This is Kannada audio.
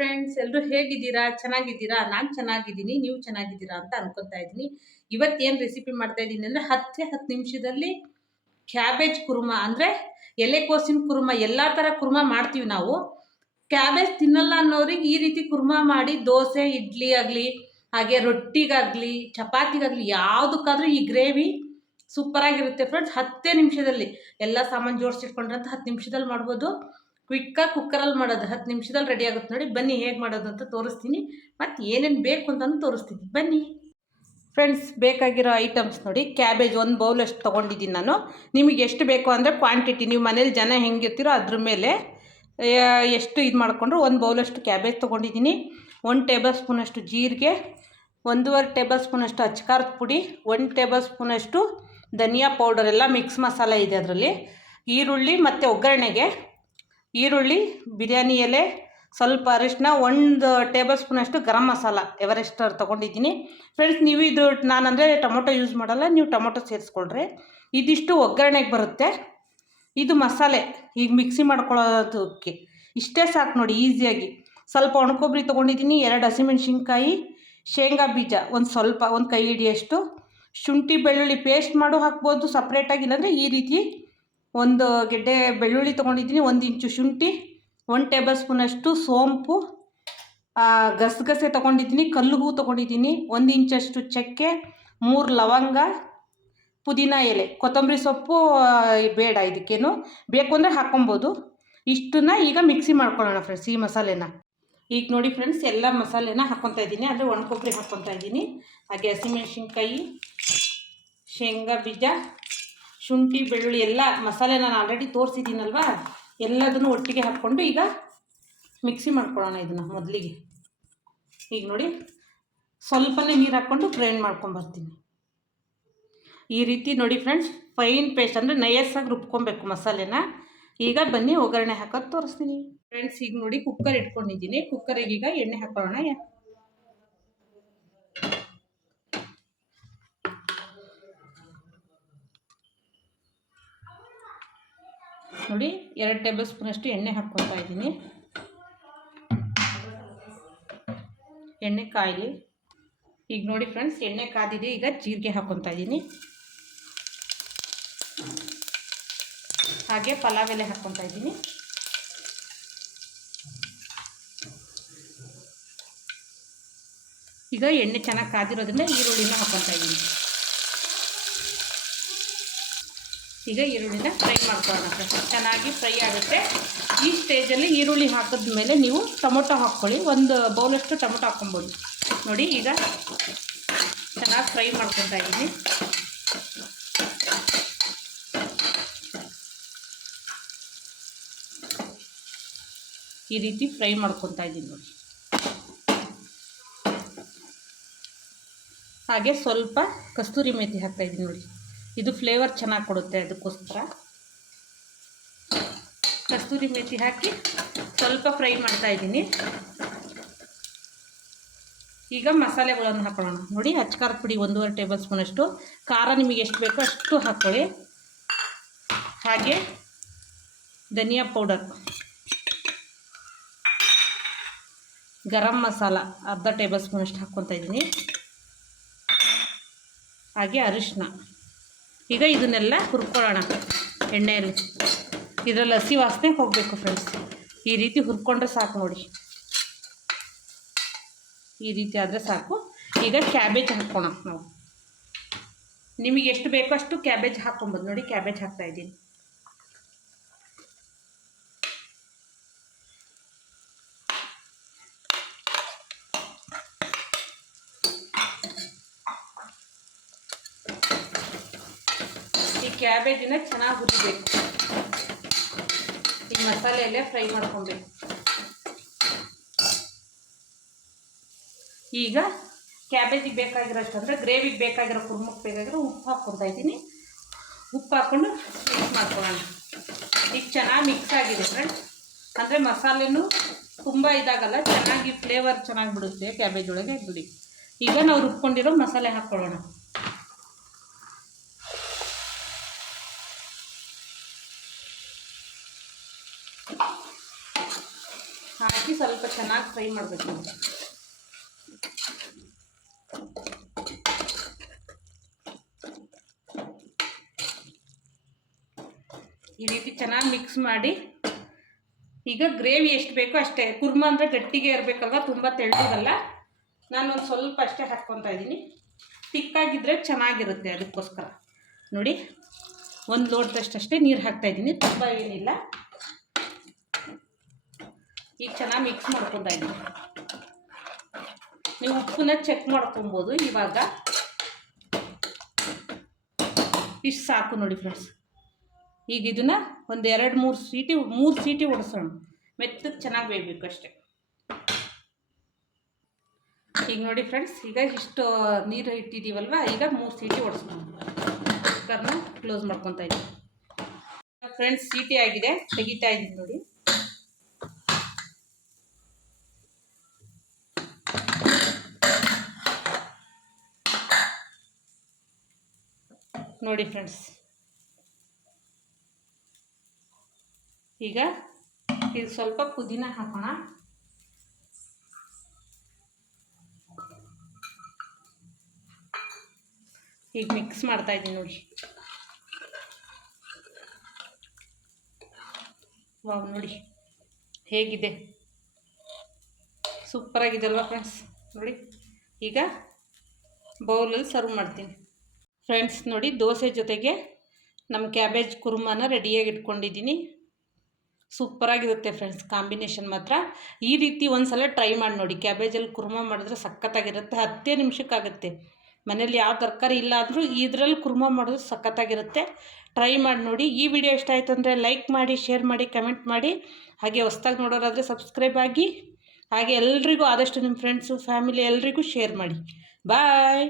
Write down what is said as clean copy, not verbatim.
ಫ್ರೆಂಡ್ಸ್, ಎಲ್ಲರೂ ಹೇಗಿದ್ದೀರಾ? ಚೆನ್ನಾಗಿದ್ದೀರಾ? ನಾನು ಚೆನ್ನಾಗಿದ್ದೀನಿ, ನೀವು ಚೆನ್ನಾಗಿದ್ದೀರಾ ಅಂತ ಅನ್ಕೊತಾ ಇದ್ದೀನಿ. ಇವತ್ತೇನು ರೆಸಿಪಿ ಮಾಡ್ತಾ ಇದ್ದೀನಿ ಅಂದರೆ 10 ನಿಮಿಷದಲ್ಲಿ ಕ್ಯಾಬೇಜ್ ಕುರ್ಮಾ, ಅಂದರೆ ಎಲೆಕೋಸಿನ ಕುರ್ಮಾ. ಎಲ್ಲ ಥರ ಕುರ್ಮಾ ಮಾಡ್ತೀವಿ ನಾವು. ಕ್ಯಾಬೇಜ್ ತಿನ್ನಲ್ಲ ಅನ್ನೋರಿಗೆ ಈ ರೀತಿ ಕುರ್ಮಾ ಮಾಡಿ ದೋಸೆ, ಇಡ್ಲಿ ಆಗಲಿ, ಹಾಗೆ ರೊಟ್ಟಿಗಾಗಲಿ, ಚಪಾತಿಗಾಗಲಿ, ಯಾವುದಕ್ಕಾದ್ರೂ ಈ ಗ್ರೇವಿ ಸೂಪರಾಗಿರುತ್ತೆ ಫ್ರೆಂಡ್ಸ್. 10 ನಿಮಿಷದಲ್ಲಿ ಎಲ್ಲ ಸಾಮಾನು ಜೋಡಿಸಿಟ್ಕೊಂಡ್ರೆ ಅಂತ 10 ನಿಮಿಷದಲ್ಲಿ ಮಾಡ್ಬೋದು. ಕ್ವಿಕ್ಕಾಗಿ ಕುಕ್ಕರಲ್ಲಿ ಮಾಡೋದು 10 ನಿಮಿಷದಲ್ಲಿ ರೆಡಿ ಆಗುತ್ತೆ. ನೋಡಿ, ಬನ್ನಿ ಹೇಗೆ ಮಾಡೋದು ಅಂತ ತೋರಿಸ್ತೀನಿ. ಮತ್ತು ಏನೇನು ಬೇಕು ಅಂತಲೂ ತೋರಿಸ್ತೀನಿ, ಬನ್ನಿ ಫ್ರೆಂಡ್ಸ್. ಬೇಕಾಗಿರೋ ಐಟಮ್ಸ್ ನೋಡಿ, ಕ್ಯಾಬೇಜ್ 1 ಬೌಲಷ್ಟು ತೊಗೊಂಡಿದ್ದೀನಿ ನಾನು. ನಿಮಗೆ ಎಷ್ಟು ಬೇಕು ಅಂದರೆ ಕ್ವಾಂಟಿಟಿ, ನೀವು ಮನೇಲಿ ಜನ ಹೆಂಗಿರ್ತೀರೋ ಅದ್ರ ಮೇಲೆ ಎಷ್ಟು ಇದು ಮಾಡಿಕೊಂಡ್ರು 1 ಬೌಲಷ್ಟು ಕ್ಯಾಬೇಜ್ ತೊಗೊಂಡಿದ್ದೀನಿ. 1 ಟೇಬಲ್ ಸ್ಪೂನಷ್ಟು ಜೀರಿಗೆ, 1.5 ಟೇಬಲ್ ಸ್ಪೂನಷ್ಟು ಅಚ್ಕಾರದ ಪುಡಿ, 1 ಟೇಬಲ್ ಸ್ಪೂನಷ್ಟು ಧನಿಯಾ ಪೌಡರ್, ಎಲ್ಲ ಮಿಕ್ಸ್ ಮಸಾಲೆ ಇದೆ ಅದರಲ್ಲಿ. ಈರುಳ್ಳಿ ಮತ್ತು ಒಗ್ಗರಣೆಗೆ ಈರುಳ್ಳಿ, ಬಿರಿಯಾನಿ ಎಲೆ, ಸ್ವಲ್ಪ ಅರಿಶಿನ, 1 ಟೇಬಲ್ ಸ್ಪೂನಷ್ಟು ಗರಂ ಮಸಾಲ ಎವರೆಸ್ಟರ್ ತೊಗೊಂಡಿದ್ದೀನಿ ಫ್ರೆಂಡ್ಸ್. ನೀವು ಇದು ನಾನಂದರೆ ಟೊಮೊಟೊ ಯೂಸ್ ಮಾಡಲ್ಲ, ನೀವು ಟೊಮೊಟೊ ಸೇರಿಸ್ಕೊಳ್ರಿ. ಇದಿಷ್ಟು ಒಗ್ಗರಣೆಗೆ ಬರುತ್ತೆ. ಇದು ಮಸಾಲೆ ಈಗ ಮಿಕ್ಸಿ ಮಾಡ್ಕೊಳ್ಳೋದಕ್ಕೆ ಇಷ್ಟೇ ಸಾಕು ನೋಡಿ, ಈಸಿಯಾಗಿ. ಸ್ವಲ್ಪ ಒಣಕೊಬ್ಬರಿ ತೊಗೊಂಡಿದ್ದೀನಿ, 2 ಹಸಿಮೆಣ್ಸಿನ್ಕಾಯಿ, ಶೇಂಗಾ ಬೀಜ ಸ್ವಲ್ಪ, 1 ಕೈ ಹಿಡಿಯಷ್ಟು, ಶುಂಠಿ ಬೆಳ್ಳುಳ್ಳಿ ಪೇಸ್ಟ್ ಮಾಡು ಹಾಕ್ಬೋದು ಸಪ್ರೇಟಾಗಿ, ಇಲ್ಲಾಂದರೆ ಈ ರೀತಿ 1 ಗೆಡ್ಡೆ ಬೆಳ್ಳುಳ್ಳಿ ತೊಗೊಂಡಿದ್ದೀನಿ, 1 ಇಂಚು ಶುಂಠಿ, 1 ಟೇಬಲ್ ಸ್ಪೂನಷ್ಟು ಸೋಂಪು, ಗಸಗಸೆ ತೊಗೊಂಡಿದ್ದೀನಿ, ಕಲ್ಲು ಹೂವು ತೊಗೊಂಡಿದ್ದೀನಿ, 1 ಇಂಚಷ್ಟು ಚಕ್ಕೆ, 3 ಲವಂಗ, ಪುದೀನ ಎಲೆ, ಕೊತ್ತಂಬರಿ ಸೊಪ್ಪು ಬೇಡ, ಇದಕ್ಕೇನು ಬೇಕು ಅಂದರೆ ಹಾಕ್ಕೊಬೋದು. ಇಷ್ಟನ್ನ ಈಗ ಮಿಕ್ಸಿ ಮಾಡ್ಕೊಳ್ಳೋಣ ಫ್ರೆಂಡ್ಸ್, ಈ ಮಸಾಲೆನ. ಈಗ ನೋಡಿ ಫ್ರೆಂಡ್ಸ್, ಎಲ್ಲ ಮಸಾಲೆನ ಹಾಕ್ಕೊತಾ ಇದ್ದೀನಿ. ಅಂದರೆ ಒಣಕೊಬ್ಬರಿ ಹಾಕ್ಕೊತಾ ಇದ್ದೀನಿ, ಹಾಗೆ ಹಸಿಮೆಣ್ಸಿನ್ಕಾಯಿ, ಶೇಂಗಾ ಬೀಜ, ಶುಂಠಿ ಬೆಳ್ಳುಳ್ಳಿ, ಎಲ್ಲ ಮಸಾಲೆ ನಾನು ಆಲ್ರೆಡಿ ತೋರಿಸಿದ್ದೀನಲ್ವ, ಎಲ್ಲದನ್ನು ಒಟ್ಟಿಗೆ ಹಾಕ್ಕೊಂಡು ಈಗ ಮಿಕ್ಸಿ ಮಾಡ್ಕೊಳ್ಳೋಣ ಇದನ್ನು ಮೊದಲಿಗೆ. ಈಗ ನೋಡಿ, ಸ್ವಲ್ಪನೇ ನೀರು ಹಾಕ್ಕೊಂಡು ಗ್ರೈಂಡ್ ಮಾಡ್ಕೊಂಬರ್ತೀನಿ. ಈ ರೀತಿ ನೋಡಿ ಫ್ರೆಂಡ್ಸ್, ಫೈನ್ ಪೇಸ್ಟ್, ಅಂದರೆ ನಯಸ್ಸಾಗಿ ರುಬ್ಕೊಬೇಕು ಮಸಾಲೆನ. ಈಗ ಬನ್ನಿ ಒಗ್ಗರಣೆ ಹಾಕೋದು ತೋರಿಸ್ತೀನಿ ಫ್ರೆಂಡ್ಸ್. ಈಗ ನೋಡಿ, ಕುಕ್ಕರ್ ಇಟ್ಕೊಂಡಿದ್ದೀನಿ. ಕುಕ್ಕರಿಗೆ ಈಗ ಎಣ್ಣೆ ಹಾಕೊಳ್ಳೋಣ. ನೋಡಿ, 2 ಟೇಬಲ್ ಸ್ಪೂನಷ್ಟು ಎಣ್ಣೆ ಹಾಕ್ಕೊಳ್ತಾ ಇದ್ದೀನಿ. ಎಣ್ಣೆ ಕಾಯಿಲಿ. ಈಗ ನೋಡಿ ಫ್ರೆಂಡ್ಸ್, ಎಣ್ಣೆ ಕಾದಿದೆ. ಈಗ ಜೀರಿಗೆ ಹಾಕ್ಕೊತಾ ಇದ್ದೀನಿ, ಹಾಗೆ ಪಲಾವ್ ಎಲೆ ಹಾಕ್ಕೊತಾ ಇದ್ದೀನಿ. ಈಗ ಎಣ್ಣೆ ಚೆನ್ನಾಗಿ ಕಾದಿರೋದ್ರಿಂದ ಈರುಳ್ಳಿನ ಹಾಕ್ಕೊತಾ ಇದ್ದೀನಿ. ಈಗ ಈರುಳ್ಳಿನ ಫ್ರೈ ಮಾಡ್ಕೊಳ್ಳೋಣ. ಚೆನ್ನಾಗಿ ಫ್ರೈ ಆಗುತ್ತೆ. ಈ ಸ್ಟೇಜಲ್ಲಿ ಈರುಳ್ಳಿ ಹಾಕಿದ್ಮೇಲೆ ನೀವು ಟೊಮೊಟೊ ಹಾಕ್ಕೊಳ್ಳಿ. 1 ಬೌಲಷ್ಟು ಟೊಮೊಟೊ ಹಾಕ್ಕೊಬೋದು. ನೋಡಿ, ಈಗ ಚೆನ್ನಾಗಿ ಫ್ರೈ ಮಾಡ್ಕೊತಾ ಇದ್ದೀನಿ. ಈ ರೀತಿ ಫ್ರೈ ಮಾಡ್ಕೊತಾ ಇದ್ದೀನಿ ನೋಡಿ. ಹಾಗೆ ಸ್ವಲ್ಪ ಕಸ್ತೂರಿ ಮೇಥಿ ಹಾಕ್ತಾಯಿದ್ದೀನಿ ನೋಡಿ, ಇದು ಫ್ಲೇವರ್ ಚೆನ್ನಾಗಿ ಕೊಡುತ್ತೆ, ಅದಕ್ಕೋಸ್ಕರ ಕಸ್ತೂರಿ ಮೇಥಿ ಹಾಕಿ ಸ್ವಲ್ಪ ಫ್ರೈ ಮಾಡ್ತಾ ಇದ್ದೀನಿ. ಈಗ ಮಸಾಲೆಗಳನ್ನು ಹಾಕೊಳ್ಳೋಣ. ನೋಡಿ, ಅಚ್ಕಾರದ ಪುಡಿ 1.5 ಟೇಬಲ್ ಸ್ಪೂನಷ್ಟು, ಖಾರ ನಿಮಗೆ ಎಷ್ಟು ಬೇಕೋ ಅಷ್ಟು ಹಾಕ್ಕೊಳ್ಳಿ. ಹಾಗೆ ಧನಿಯಾ ಪೌಡರ್, ಗರಂ ಮಸಾಲ 1/2 ಟೇಬಲ್ ಸ್ಪೂನಷ್ಟು ಹಾಕ್ಕೊತಾ ಇದ್ದೀನಿ. ಹಾಗೆ ಅರಿಶಿನ. ಈಗ ಇದನ್ನೆಲ್ಲ ಹುರ್ಕೊಳ್ಳೋಣ ಎಣ್ಣೆಯಲ್ಲಿ. ಇದರಲ್ಲಿ ಹಸಿ ವಾಸನೆ ಹೋಗಬೇಕು ಫ್ರೆಂಡ್ಸ್. ಈ ರೀತಿ ಹುರ್ಕೊಂಡ್ರೆ ಸಾಕು ನೋಡಿ, ಈ ರೀತಿ ಆದರೆ ಸಾಕು. ಈಗ ಕ್ಯಾಬೇಜ್ ಹಾಕ್ಕೋಣ ನಾವು. ನಿಮಗೆ ಎಷ್ಟು ಬೇಕೋ ಅಷ್ಟು ಕ್ಯಾಬೇಜ್ ಹಾಕ್ಕೊಬೋದು. ನೋಡಿ, ಕ್ಯಾಬೇಜ್ ಹಾಕ್ತಾಯಿದ್ದೀನಿ. ಕ್ಯಾಬೇಜಿನ ಚೆನ್ನಾಗಿ ಹುರಿಬೇಕು. ಈಗ ಮಸಾಲೆಯಲ್ಲೇ ಫ್ರೈ ಮಾಡ್ಕೊಬೇಕು. ಈಗ ಕ್ಯಾಬೇಜಿಗೆ ಬೇಕಾಗಿರೋಷ್ಟು, ಅಂದರೆ ಗ್ರೇವಿಗೆ ಬೇಕಾಗಿರೋ, ಕುರ್ಮಕ್ಕೆ ಬೇಕಾಗಿರೋ ಉಪ್ಪು ಹಾಕ್ಕೊತಾ ಇದ್ದೀನಿ. ಉಪ್ಪು ಹಾಕ್ಕೊಂಡು ಮಿಕ್ಸ್ ಮಾಡ್ಕೊಳ್ಳೋಣ. ಈಗ ಚೆನ್ನಾಗಿ ಮಿಕ್ಸ್ ಆಗಿದೆ ಫ್ರೆಂಡ್ಸ್. ಅಂದರೆ ಮಸಾಲೆನೂ ತುಂಬ ಇದಾಗಲ್ಲ, ಚೆನ್ನಾಗಿ ಫ್ಲೇವರ್ ಚೆನ್ನಾಗಿ ಬಿಡುತ್ತೆ ಕ್ಯಾಬೇಜ್ ಒಳಗೆ ಬಿಡಿ. ಈಗ ನಾವು ರುಬ್ಕೊಂಡಿರೋ ಮಸಾಲೆ ಹಾಕ್ಕೊಳ್ಳೋಣ. ಹಾಕಿ ಸ್ವಲ್ಪ ಚೆನ್ನಾಗಿ ಫ್ರೈ ಮಾಡಬೇಕು. ಈ ರೀತಿ ಚೆನ್ನಾಗಿ ಮಿಕ್ಸ್ ಮಾಡಿ, ಈಗ ಗ್ರೇವಿ ಎಷ್ಟು ಬೇಕೋ ಅಷ್ಟೇ. ಕುರ್ಮಾ ಅಂದರೆ ಗಟ್ಟಿಗೆ ಇರಬೇಕಲ್ವ, ತುಂಬ ತೆಳ್ಳಗಲ್ಲ. ನಾನೊಂದು ಸ್ವಲ್ಪ ಅಷ್ಟೇ ಹಾಕ್ಕೊತಾ ಇದ್ದೀನಿ. ತಿಕ್ಕಾಗಿದ್ದರೆ ಚೆನ್ನಾಗಿರುತ್ತೆ, ಅದಕ್ಕೋಸ್ಕರ ನೋಡಿ 1 ಲೋಟದಷ್ಟೇ ನೀರು ಹಾಕ್ತಾಯಿದ್ದೀನಿ, ತುಂಬ ಏನಿಲ್ಲ. ಈಗ ಚೆನ್ನಾಗಿ ಮಿಕ್ಸ್ ಮಾಡ್ಕೊತಾ ಇದ್ದೀನಿ. ನೀವು ಉಪ್ಪನ್ನ ಚೆಕ್ ಮಾಡ್ಕೊಬೋದು. ಇವಾಗ ಇಷ್ಟು ಸಾಕು ನೋಡಿ ಫ್ರೆಂಡ್ಸ್. ಈಗ ಇದನ್ನು ಒಂದು 2-3 ಸೀಟಿ ಹೊಡೆಸೋಣ. ಮೆತ್ತಗೆ ಚೆನ್ನಾಗಿ ಬೇಯಬೇಕು ಅಷ್ಟೇ. ಈಗ ನೋಡಿ ಫ್ರೆಂಡ್ಸ್, ಈಗ ಇಷ್ಟು ನೀರು ಇಟ್ಟಿದ್ದೀವಲ್ವ, ಈಗ 3 ಸೀಟಿ ಹೊಡೆಸ್ಕೊಂಡು ಕುಕ್ಕರ್ನ ಕ್ಲೋಸ್ ಮಾಡ್ಕೊತಾ ಇದ್ದೀನಿ. ಫ್ರೆಂಡ್ಸ್, ಸೀಟಿ ಆಗಿದೆ, ತೆಗಿತಾ ಇದ್ದೀನಿ ನೋಡಿ. ನೋಡಿ ಫ್ರೆಂಡ್ಸ್, ಈಗ ಇದು ಸ್ವಲ್ಪ ಪುದೀನ ಹಾಕೋಣ. ಈಗ ಮಿಕ್ಸ್ ಮಾಡ್ತಾ ಇದ್ದೀನಿ ನೋಡಿ. ವಾವ್, ನೋಡಿ ಹೇಗಿದೆ, ಸೂಪರಾಗಿದೆ ಅಲ್ವಾ ಫ್ರೆಂಡ್ಸ್. ನೋಡಿ ಈಗ ಬೌಲಲ್ಲಿ ಸರ್ವ್ ಮಾಡ್ತೀನಿ. ಫ್ರೆಂಡ್ಸ್ ನೋಡಿ, ದೋಸೆ ಜೊತೆಗೆ ನಮ್ಮ ಕ್ಯಾಬೇಜ್ ಕುರ್ಮಾನ ರೆಡಿಯಾಗಿ ಇಟ್ಕೊಂಡಿದ್ದೀನಿ. ಸೂಪರಾಗಿರುತ್ತೆ ಫ್ರೆಂಡ್ಸ್, ಕಾಂಬಿನೇಷನ್ ಮಾತ್ರ. ಈ ರೀತಿ ಒಂದ್ಸಲ ಟ್ರೈ ಮಾಡಿ ನೋಡಿ. ಕ್ಯಾಬೇಜಲ್ಲಿ ಕುರ್ಮಾ ಮಾಡಿದ್ರೆ ಸಖತ್ತಾಗಿರುತ್ತೆ. 10 ನಿಮಿಷಕ್ಕಾಗುತ್ತೆ. ಮನೇಲಿ ಯಾವ ತರಕಾರಿ ಇಲ್ಲ ಆದರೂ ಇದರಲ್ಲಿ ಕುರ್ಮಾ ಮಾಡೋದು ಸಖತ್ತಾಗಿರುತ್ತೆ. ಟ್ರೈ ಮಾಡಿ ನೋಡಿ. ಈ ವಿಡಿಯೋ ಇಷ್ಟ ಆಯಿತು ಅಂದರೆ ಲೈಕ್ ಮಾಡಿ, ಶೇರ್ ಮಾಡಿ, ಕಮೆಂಟ್ ಮಾಡಿ. ಹಾಗೆ ಹೊಸ್ದಾಗಿ ನೋಡೋರಾದರೆ ಸಬ್ಸ್ಕ್ರೈಬ್ ಆಗಿ. ಹಾಗೆ ಎಲ್ರಿಗೂ ಆದಷ್ಟು ನಿಮ್ಮ ಫ್ರೆಂಡ್ಸು, ಫ್ಯಾಮಿಲಿ ಎಲ್ರಿಗೂ ಶೇರ್ ಮಾಡಿ. ಬಾಯ್.